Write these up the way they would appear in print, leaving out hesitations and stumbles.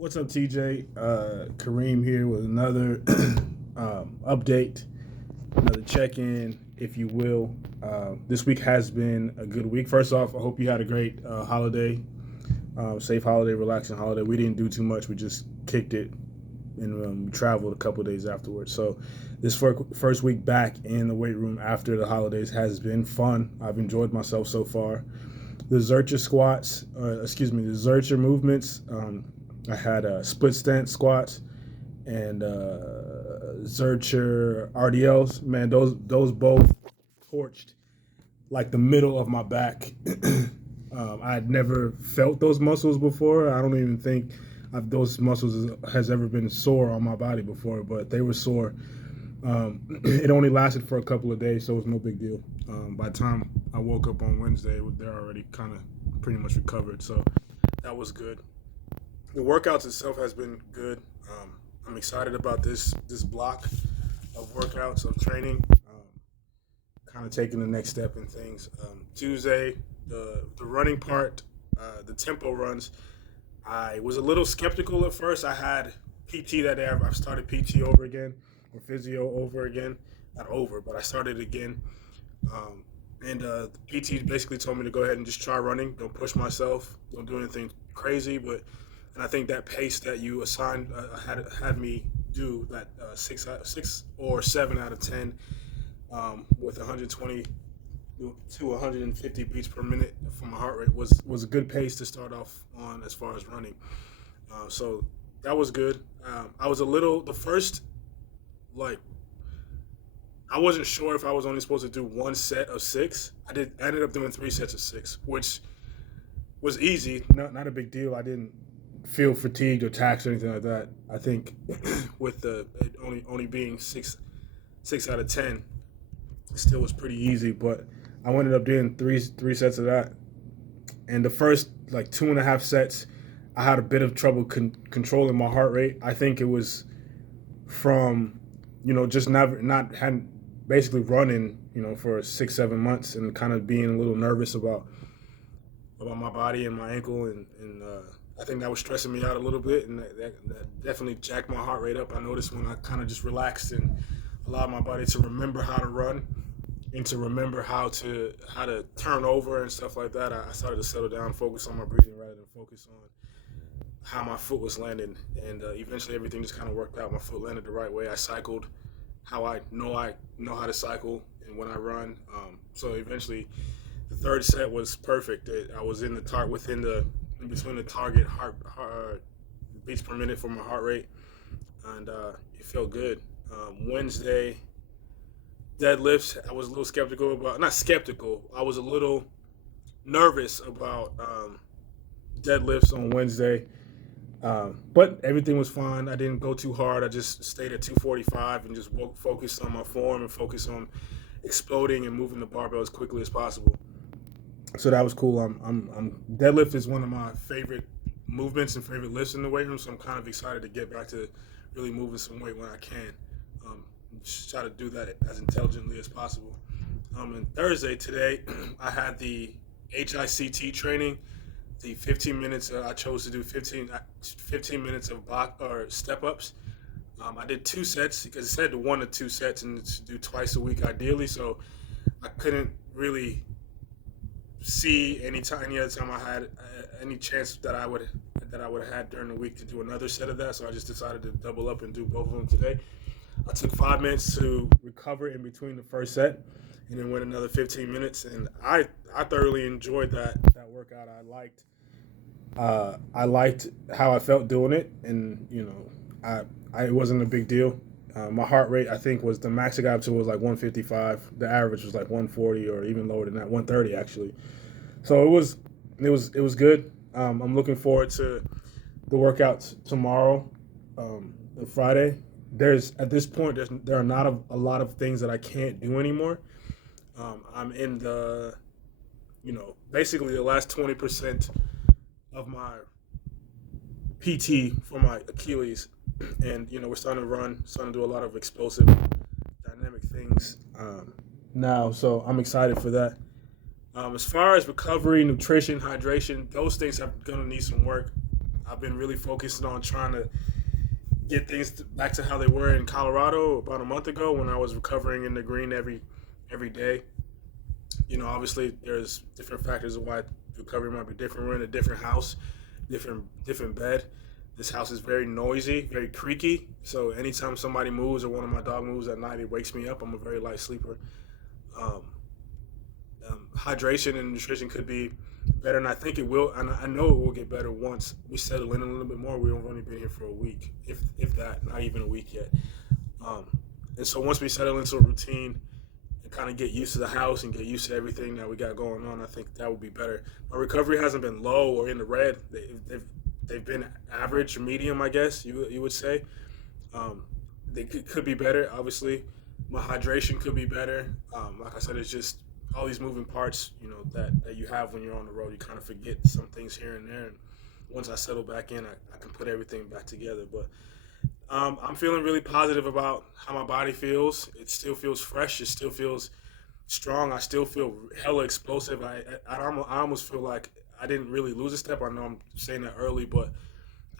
What's up, TJ? Kareem here with another update, another check in, if you will. This week has been a good week. First off, I hope you had a great holiday, safe holiday, relaxing holiday. We didn't do too much, we just kicked it and we traveled a couple days afterwards. So, this first week back in the weight room after the holidays has been fun. I've enjoyed myself so far. The Zercher squats, the Zercher movements. I had split stance squats and Zercher RDLs. Man, those both torched like the middle of my back. I had never felt those muscles before. I don't even think those muscles has ever been sore on my body before, but they were sore. It only lasted for a couple of days, so it was no big deal. By the time I woke up on Wednesday, they're already kind of pretty much recovered, so that was good. The workouts itself has been good. I'm excited about this block of workouts of training. Kind of taking the next step in things. Tuesday, the running part, the tempo runs. I was a little skeptical at first. I had PT that day. I've started PT over again, or physio over again. Not over, but I started again. And the PT basically told me to go ahead and just try running. Don't push myself. Don't do anything crazy. And I think that pace that you assigned had me do that six or 7 out of 10 with 120 to 150 beats per minute for my heart rate was a good pace to start off on as far as running. So that was good. I was a little the first like I wasn't sure if I was only supposed to do one set of six. I ended up doing 3 sets of 6, which was easy, not a big deal. I didn't feel fatigued or taxed or anything like that. I think with the it only being six out of 10, it still was pretty easy. But I ended up doing three sets of that, and the first like 2.5 sets, I had a bit of trouble controlling my heart rate. I think it was from just never not had basically running for 6 7 months and kind of being a little nervous about my body and my ankle, and I think that was stressing me out a little bit, and that definitely jacked my heart rate up. I noticed when I kind of just relaxed and allowed my body to remember how to run and to remember how to turn over and stuff like that. I started to settle down, focus on my breathing rather than focus on how my foot was landing, and eventually everything just kind of worked out. My foot landed the right way. I cycled how I know how to cycle, and when I run. So eventually, the third set was perfect. I was in between the target heart beats per minute for my heart rate, and it felt good. Wednesday deadlifts, I was a little skeptical about. Not skeptical. I was a little nervous about deadlifts on Wednesday. But everything was fine. I didn't go too hard. I just stayed at 245 and just focused on my form and focused on exploding and moving the barbell as quickly as possible. So that was cool. Deadlift is one of my favorite movements and favorite lifts in the weight room. So I'm kind of excited to get back to really moving some weight when I can. Um, just try to do that as intelligently as possible. And Thursday today, I had the HICT training. The 15 minutes I chose to do 15 minutes of block or step ups. I did 2 sets because it said 1 to 2 sets and to do twice a week ideally. So I couldn't really see any other time I had any chance that I would have had during the week to do another set of that. So I just decided to double up and do both of them today. I took 5 minutes to recover in between the first set, and then went another 15 minutes. And I thoroughly enjoyed that workout. I liked how I felt doing it, and I it wasn't a big deal. My heart rate, I think, was the max I got up to was like 155. The average was like 140 or even lower than that, 130 actually. So it was good. I'm looking forward to the workouts tomorrow, Friday. There's at this point there are not a lot of things that I can't do anymore. I'm in basically the last 20% of my PT for my Achilles, and we're starting to run, starting to do a lot of explosive, dynamic things now. So I'm excited for that. As far as recovery, nutrition, hydration, those things are gonna need some work. I've been really focusing on trying to get things back to how they were in Colorado about a month ago when I was recovering in the green every day. Obviously there's different factors of why recovery might be different. We're in a different house, different bed. This house is very noisy, very creaky. So anytime somebody moves or one of my dog moves at night, it wakes me up. I'm a very light sleeper. Um, Hydration and nutrition could be better, and I think it will. And I know it will get better once we settle in a little bit more. We've only been here for a week, if that, not even a week yet. Um, and so once we settle into a routine and kind of get used to the house and get used to everything that we got going on, I think that would be better. My recovery hasn't been low or in the red. They've been average or medium, I guess you would say. They could be better. Obviously, my hydration could be better. Like I said, it's just all these moving parts, that you have when you're on the road. You kind of forget some things here and there. And once I settle back in, I can put everything back together. But I'm feeling really positive about how my body feels. It still feels fresh. It still feels strong. I still feel hella explosive. I almost feel like I didn't really lose a step. I know I'm saying that early, but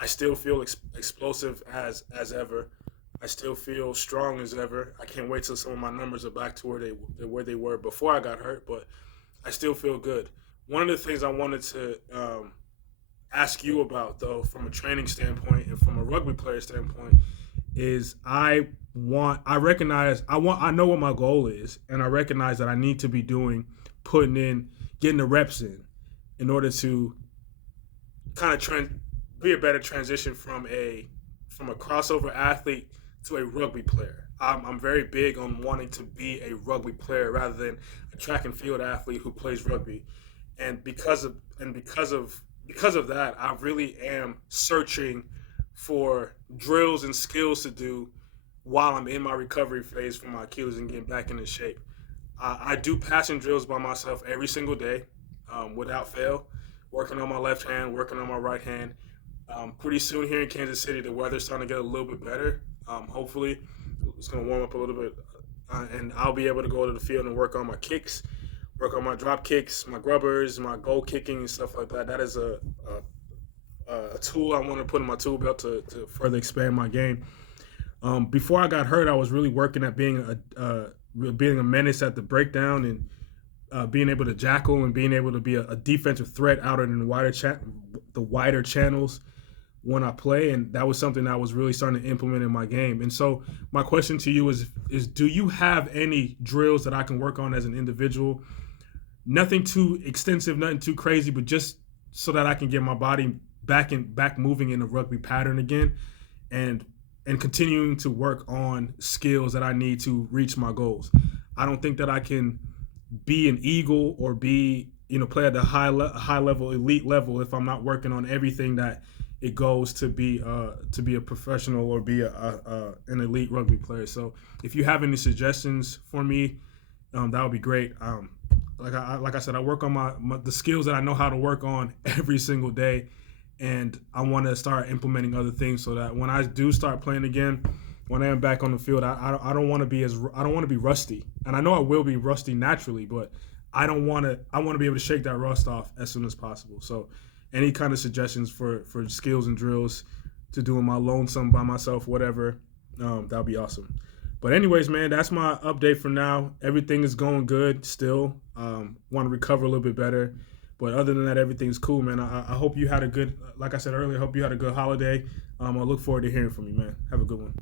I still feel explosive as ever. I still feel strong as ever. I can't wait till some of my numbers are back to where they were before I got hurt, but I still feel good. One of the things I wanted to ask you about, though, from a training standpoint and from a rugby player standpoint, is I know what my goal is, and I recognize that I need to be getting the reps in order to kind of be a better transition from a crossover athlete to a rugby player. I'm very big on wanting to be a rugby player rather than a track and field athlete who plays rugby. And because of that, I really am searching for drills and skills to do while I'm in my recovery phase from my Achilles and getting back into shape. I do passing drills by myself every single day, without fail, working on my left hand, working on my right hand. Pretty soon here in Kansas City, the weather's starting to get a little bit better. Hopefully, it's going to warm up a little bit, and I'll be able to go to the field and work on my kicks, work on my drop kicks, my grubbers, my goal kicking, and stuff like that. That is a tool I want to put in my tool belt to further expand my game. Before I got hurt, I was really working at being a menace at the breakdown and being able to jackal and being able to be a defensive threat out in the wider channels when I play, and that was something that I was really starting to implement in my game. And so my question to you is do you have any drills that I can work on as an individual? Nothing too extensive, nothing too crazy, but just so that I can get my body back moving in a rugby pattern again, and continuing to work on skills that I need to reach my goals. I don't think that I can be an Eagle or play at the high level, elite level if I'm not working on everything that it goes to be a professional or be an elite rugby player. So if you have any suggestions for me, that would be great. Like I said, I work on the skills that I know how to work on every single day, and I want to start implementing other things so that when I do start playing again, when I am back on the field, I don't want to be rusty, and I know I will be rusty naturally, but I want to be able to shake that rust off as soon as possible. So any kind of suggestions for skills and drills to do in my lonesome by myself, whatever, that would be awesome. But anyways, man, that's my update for now. Everything is going good still. Want to recover a little bit better. But other than that, everything's cool, man. I hope you had like I said earlier, I hope you had a good holiday. I look forward to hearing from you, man. Have a good one.